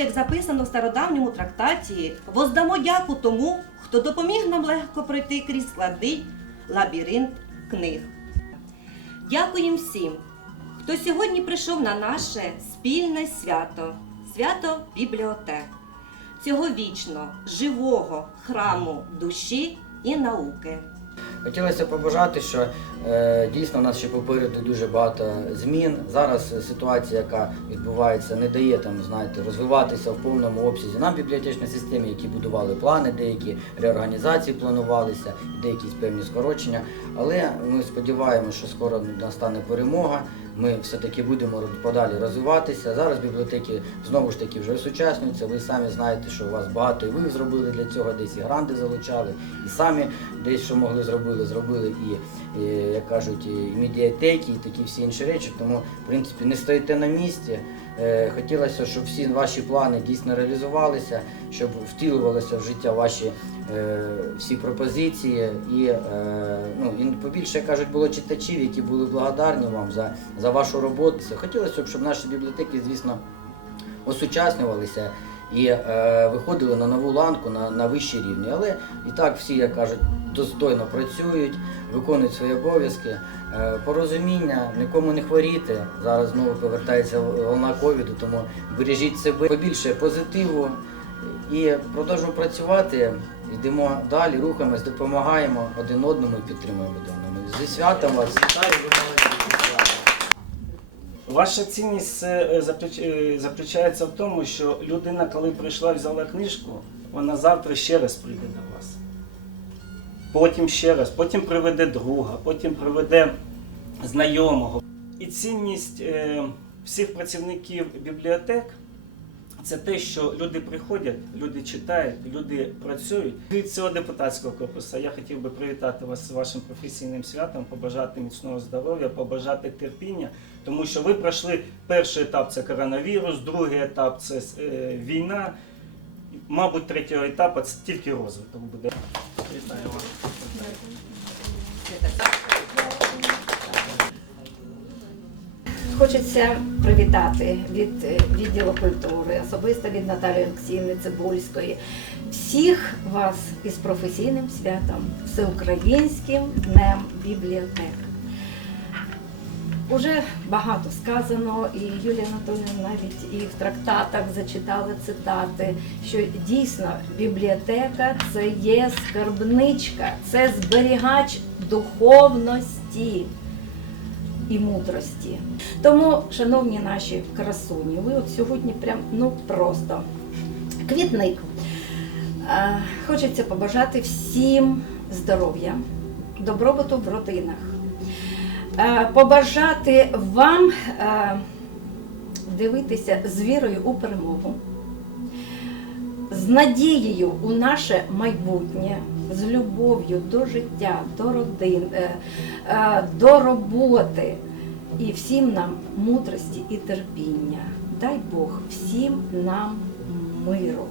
що, як записано в стародавньому трактаті, воздамо дяку тому, хто допоміг нам легко пройти крізь складний лабіринт книг. Дякуємо всім, хто сьогодні прийшов на наше спільне свято, свято бібліотек, цього вічно живого храму душі і науки. Хотілося побажати, що е, дійсно у нас ще попереду дуже багато змін. Зараз ситуація, яка відбувається, не дає там, знаєте, розвиватися в повному обсязі нам бібліотечній системі, які будували плани, деякі реорганізації планувалися, деякі певні скорочення. Але ми сподіваємося, що скоро настане перемога. Ми все-таки будемо подалі розвиватися. Зараз бібліотеки знову ж таки вже осучаснюються. Ви самі знаєте, що у вас багато і ви зробили для цього, десь і гранди залучали, і самі десь що могли зробили, зробили і, і як кажуть, і медіатеки, і такі всі інші речі. Тому, в принципі, не стоїте на місці. Е, Хотілося, щоб всі ваші плани дійсно реалізувалися, щоб втілювалися в життя ваші е, всі пропозиції, і, е, ну, і побільше кажуть, було читачів, які були благодарні вам за, за вашу роботу. Хотілося б, щоб наші бібліотеки, звісно, осучаснювалися і е, виходили на нову ланку, на, на вищі рівні. Але і так всі, як кажуть, достойно працюють, виконують свої обов'язки. Е, порозуміння, нікому не хворіти. Зараз знову повертається волна ковіду, тому бережіть себе побільше позитиву і продовжуємо працювати. Йдемо далі, рухаємось, допомагаємо один одному і підтримуємо один одного. Зі святом вас вітаю. Ваша цінність е, е, заключається в тому, що людина, коли прийшла взяла книжку, вона завтра ще раз прийде до вас. Потім ще раз, потім приведе друга, потім приведе знайомого. І цінність е, всіх працівників бібліотек це те, що люди приходять, люди читають, люди працюють. Від цього депутатського корпусу я хотів би привітати вас з вашим професійним святом, побажати міцного здоров'я, побажати терпіння, тому що ви пройшли перший етап це коронавірус, другий етап це е, війна. Мабуть, третього етапу це тільки розвиток буде. Вітаю вас. Хочеться привітати від е, відділу культури, особисто від Наталії Олексіївни Цибульської, всіх вас із професійним святом, всеукраїнським днем бібліотек. Уже багато сказано, і Юлія Анатольовна навіть і в трактатах зачитала цитати, що дійсно бібліотека це є скарбничка, це зберігач духовності і мудрості. Тому, шановні наші красуні, ви от сьогодні прям ну просто квітник. Е, Хочеться побажати всім здоров'я, добробуту в родинах. Е, Побажати вам е, дивитися з вірою у перемогу, з надією у наше майбутнє, з любов'ю до життя, до родин, е, е, до роботи і всім нам мудрості і терпіння. Дай Бог всім нам миру.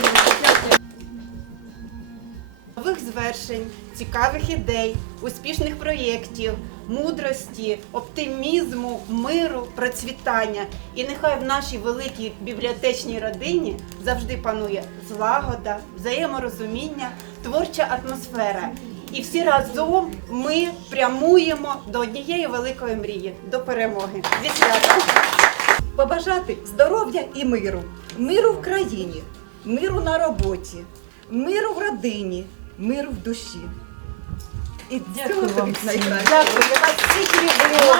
нових звершень, цікавих ідей, успішних проєктів, мудрості, оптимізму, миру, процвітання. І нехай в нашій великій бібліотечній родині завжди панує злагода, взаєморозуміння, творча атмосфера. І всі разом ми прямуємо до однієї великої мрії, до перемоги. Зі святом! побажати здоров'я і миру, миру в країні, миру на роботі, миру в родині, миру в душі. І Дякую вам всім. Дякую, я вас всіх люблю.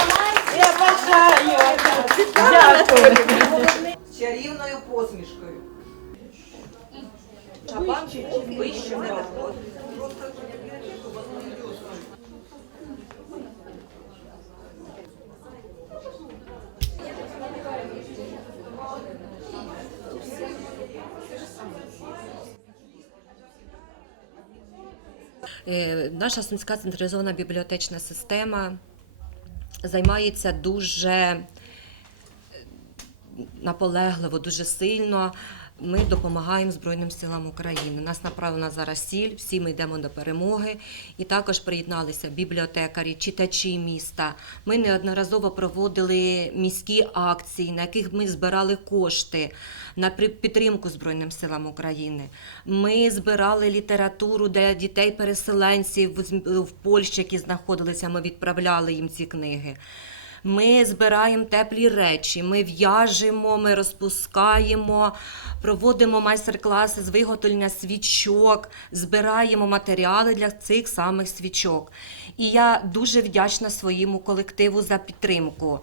Я бажаю. Дякую. Чарівною посмішкою. А вам вище не Наша Сумська централізована бібліотечна система займається дуже е, наполегливо, дуже сильно Ми допомагаємо Збройним силам України. Нас направлена зараз ціль, всі ми йдемо до перемоги. І також приєдналися бібліотекарі, читачі міста. Ми неодноразово проводили міські акції, на яких ми збирали кошти на підтримку Збройним силам України. Ми збирали літературу для дітей-переселенців в Польщі, які знаходилися. Ми відправляли їм ці книги. Ми збираємо теплі речі, ми в'яжемо, ми розпускаємо, проводимо майстер-класи з виготовлення свічок, збираємо матеріали для цих самих свічок. І я дуже вдячна своєму колективу за підтримку.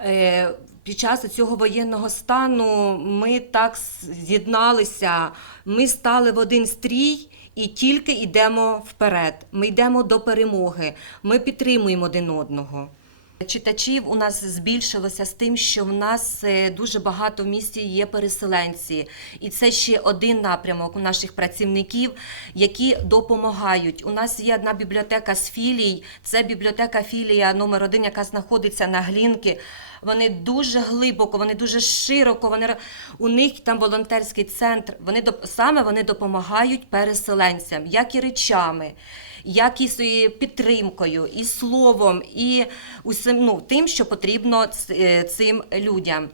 Е, Під час цього воєнного стану ми так з'єдналися, ми стали в один стрій і тільки йдемо вперед. Ми йдемо до перемоги, ми підтримуємо один одного. Читачів у нас збільшилося з тим, що в нас е, дуже багато в місті є переселенці, і це ще один напрямок у наших працівників, які допомагають. У нас є одна бібліотека з філій. Це бібліотека філія номер один, яка знаходиться на Глінки. Вони дуже глибоко, вони дуже широко. Вони у них там волонтерський центр. Вони саме вони допомагають переселенцям, як і речами, як своєю підтримкою, і словом, і усім ну, тим, що потрібно е, цим людям.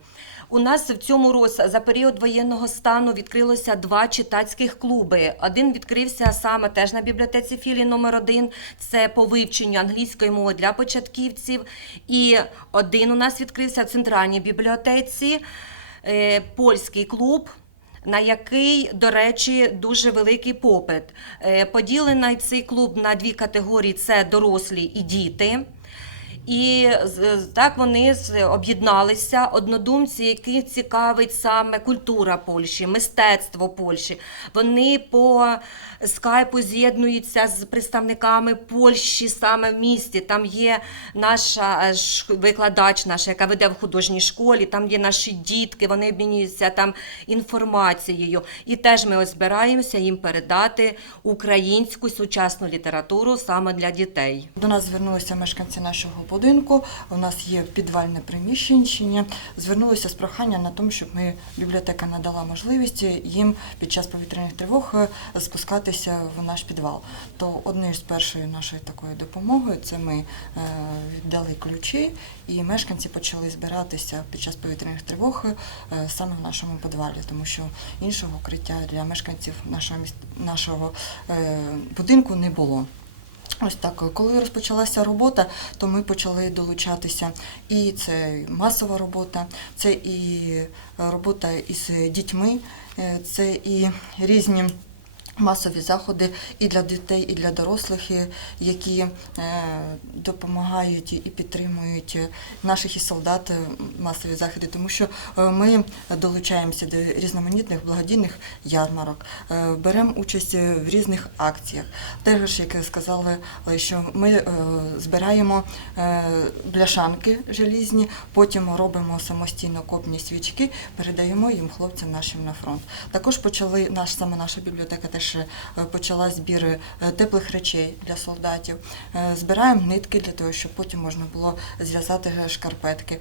У нас в цьому році за період воєнного стану відкрилося два читацьких клуби. Один відкрився саме теж на бібліотеці філії номер 1 Це по вивченню англійської мови для початківців. І один у нас відкрився в центральній бібліотеці е, польський клуб. На який, до речі, дуже великий попит. Е, Поділений цей клуб на дві категорії: це дорослі і діти. І так вони об'єдналися однодумці, які цікавить саме культура Польщі, мистецтво Польщі. Вони по скайпу з'єднуються з представниками Польщі саме в місті. Там є наша е, викладач, наша, яка веде в художній школі. Там є наші дітки, вони обмінюються там інформацією. І теж ми збираємося їм передати українську сучасну літературу саме для дітей. До нас звернулися мешканці нашого будинку. У нас є підвальне приміщення. Звернулися з проханням на тому, щоб ми бібліотека надала можливість їм під час повітряних тривог е, спускатися в наш підвал. То однією з першої нашої такої допомоги це ми е, віддали ключі, і мешканці почали збиратися під час повітряних тривог е, саме в нашому підвалі, тому що іншого укриття для мешканців нашого нашого будинку не було. Ось так, коли розпочалася робота, то ми почали долучатися. І це масова робота, це і робота із дітьми, е, це і різні. Масові заходи і для дітей, і для дорослих, які е, допомагають і підтримують наших і солдат е, масові заходи, тому що е, ми долучаємося до різноманітних благодійних ярмарок, беремо участь в різних акціях. Теж, як сказали, що ми збираємо бляшанки желізні, потім робимо самостійно копні свічки, передаємо їм хлопцям нашим на фронт. Також почали наш саме наша бібліотека теж е, почала збір е, теплих речей для солдатів. Е, Збираємо нитки для того, щоб потім можна було зв'язати шкарпетки.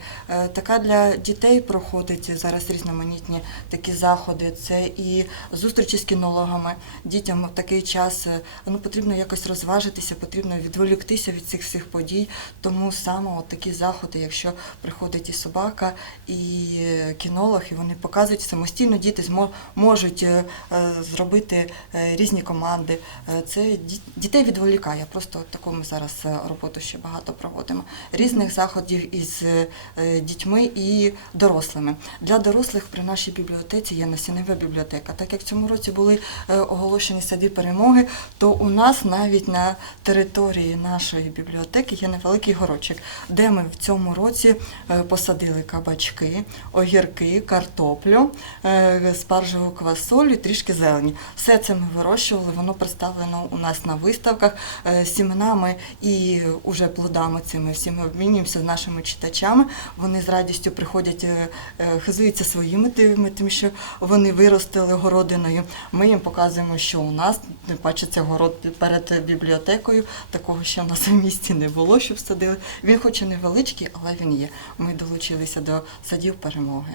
Така для дітей проходить зараз різноманітні такі заходи. Це і зустрічі з кінологами. Дітям в такий час ну, потрібно якось розважитися, потрібно відволіктися від цих всіх подій. Тому саме от такі заходи, якщо приходить і собака, і кінолог, і вони показують самостійно, діти змо- можуть е, зробити різні команди. Е, Це дітей відволікає. Просто таку ми зараз е, роботу ще багато проводимо. Різних заходів із е, дітьми і дорослими. Для дорослих при нашій бібліотеці є насіннева бібліотека. Так як в цьому році були е, оголошені сади перемоги, то у нас навіть на території нашої бібліотеки є невеликий горочок, де ми в цьому році е, посадили кабачки, огірки, картоплю, е, спаржеву квасолю, трішки зелені. Все це ми вирощували, воно представлено у нас на виставках е, сіменами і уже плодами цими всіми обмінюємося з нашими читачами. Вони з радістю приходять, е, е, хизуються своїми тими, тим, що вони виростили городиною. Ми їм показуємо, що у нас паче це город перед бібліотекою. Такого ще в нас в місті не було, щоб садили. Він хоч і невеличкий, але він є. Ми долучилися до садів перемоги.